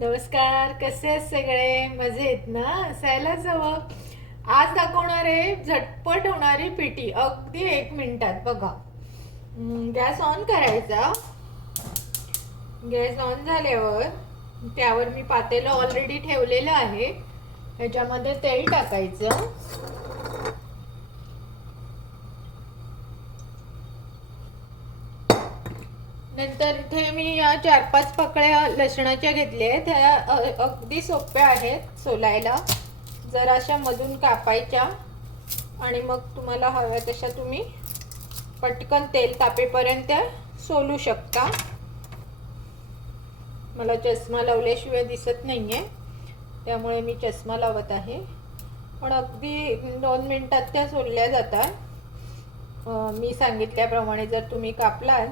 नमस्कार, कसे आहेत सगळे? मजेत ना? असायलाच हवं. आज दाखवणार आहे झटपट होणारी पिठी अगदी 1 मिनिटात. बघा, गॅस ऑन करायचा. गॅस ऑन झाल्यावर त्यावर मी पातेलं ऑलरेडी ठेवलेलं आहे. ह्याच्यामध्ये तेल टाकायचं. नंतर इथे मी या 4-5 पकळ्या लसणाच्या घेतल्या आहेत. ह्या अगदी सोप्या आहेत सोलायला. जरा अशा मधून कापायच्या आणि मग तुम्हाला हव्या तशा तुम्ही पटकन तेल तापेपर्यंत सोलू शकता. मला चष्मा लावल्याशिवाय दिसत नाहीये, त्यामुळे मी चष्मा लावत आहे. पण अगदी 2 मिनिटात त्या सोलल्या जातात. मी सांगितल्याप्रमाणे जर तुम्ही कापलात.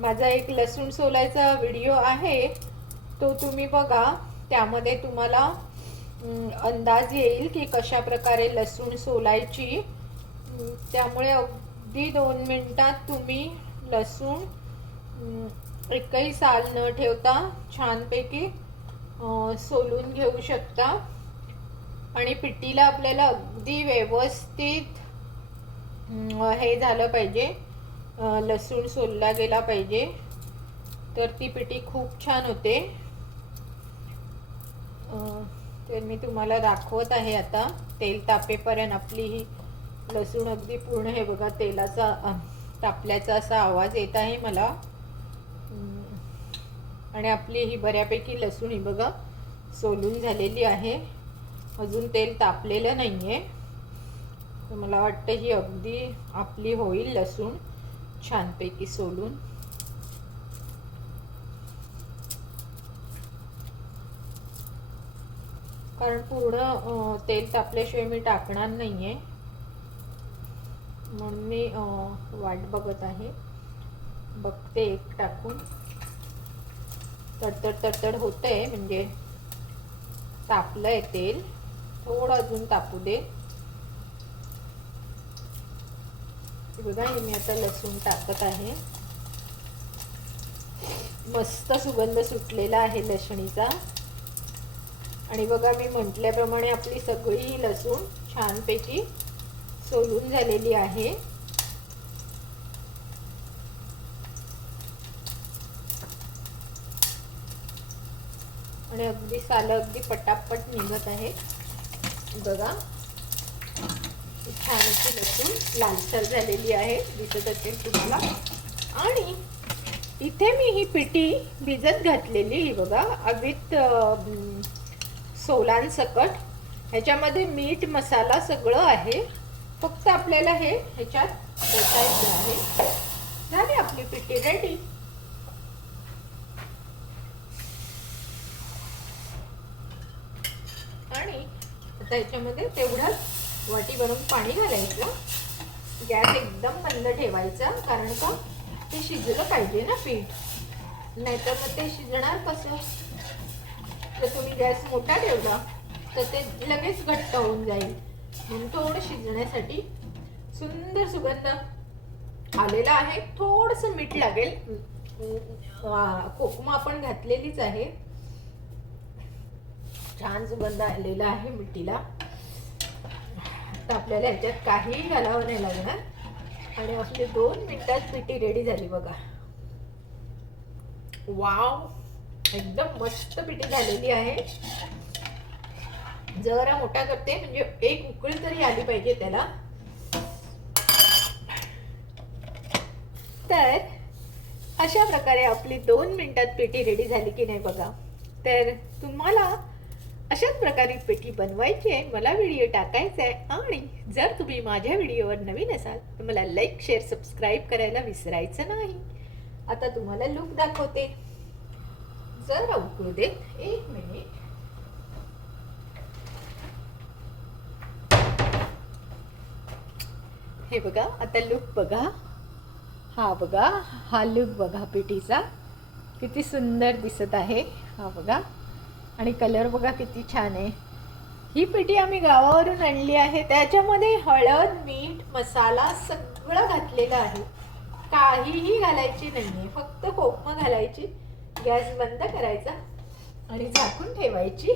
माझा एक लसूण सोलायचा व्हिडिओ आहे, तो तुम्ही बघा. त्यामध्ये तुम्हाला अंदाज येईल की कशा प्रकारे लसूण सोलायची. त्यामुळे अगदी 2 मिनिटात तुम्ही लसूण एकही साल न ठेवता छानपैकी सोलून घेऊ शकता. आणि पिठीला आपल्याला अगदी व्यवस्थित हे झालं पाहिजे, लसूण सोलला गेला पाहिजे, तर ती पिठी खूप छान होते. तर मी तुम्हाला दाखवत आहे. आता तेल तापेपर्यंत आपली ही लसूण अगदी पूर्ण, हे बघा, तेलाचा तापल्याचा असा आवाज येत आहे मला. आणि आपली ही बऱ्यापैकी लसूण ही बघा सोलून झालेली आहे. अजून तेल तापलेलं नाहीये. तर मला वाटतं ही अगदी आपली होईल लसूण छानपैकी सोलून. कारण पूर्ण तेल तापल्याशिवाय मी टाकणार नाहीये, म्हणून मी वाट बघत आहे. बघते एक टाकून. तडतड तडतड होतंय, म्हणजे तापलंय तेल. थोडं अजून तापू दे. बघा, हे मी आता लसूण टाकत आहे. मस्त सुगंध सुटलेला आहे लसणीचा. आणि बघा, मी म्हटल्याप्रमाणे आपली सगळी लसूण छानपैकी सोलून झालेली आहे. आणि अगदी साल अगदी पटापट निघत आहे. बघा, छान अशी लसूण लालसर झालेली आहे, दिसत असेल तुम्हाला. आणि इथे मी ही पिठी भिजत घातलेली, ही बघा, अगदीच सोलांसकट. ह्याच्यामध्ये मीठ मसाला सगळं आहे. फक्त आपल्याला हे ह्याच्यात ओतायचं आहे. झाली आपली पिठी रेडी. आणि आता ह्याच्यामध्ये तेवढंच वाटी भरून पाणी घालायचं. गॅस एकदम मंद ठेवायचा, कारण का ते शिजलं पाहिजे ना पीठ, नाहीतर मग ते शिजणार कसं. जर तुम्ही गॅस मोठा ठेवला तर ते लगेच घट्ट होऊन जाईल. म्हणून थोडं शिजण्यासाठी सुंदर सुगंध आलेला आहे. थोडंसं मीठ लागेल. कोकमा आपण घातलेलीच आहे. छान सुगंध आलेला आहे मिठीला. आता आपल्याला ह्याच्यात काहीही घालावं नाही लागणार. आणि आपली 2 मिनिटात पिठी रेडी झाली. बघा, वाव, एकदम मस्त पिठी झालेली आहे. जरा मोठा करते, म्हणजे एक उकळी तरी आली पाहिजे त्याला. तर अशा प्रकारे आपली 2 मिनिटात पिठी रेडी झाली की नाही बघा. तर तुम्हाला अशाच प्रकारे पिठी बनवायची आहे, मला व्हिडिओ टाकायचा आहे. आणि जर तुम्ही माझ्या व्हिडिओवर नवीन असाल तर मला लाईक, शेअर, सबस्क्राईब करायला विसरायचं नाही. आता तुम्हाला लुक दाखवते. जरा उकळू दे, 1 मिनिट. हे बघा, आता लुक बघा. हा बघा, हा लुक बघा पिठीचा, किती सुंदर दिसत आहे. हा बघा, आणि कलर बघा किती छान आहे. ही पिठी आम्ही गावावरून आणली आहे. त्याच्यामध्ये हळद, मीठ, मसाला सगळं घातलेलं आहे. काहीही घालायची नाहीये, फक्त कोकमा घालायची. गॅस बंद करायचा आणि झाकून ठेवायची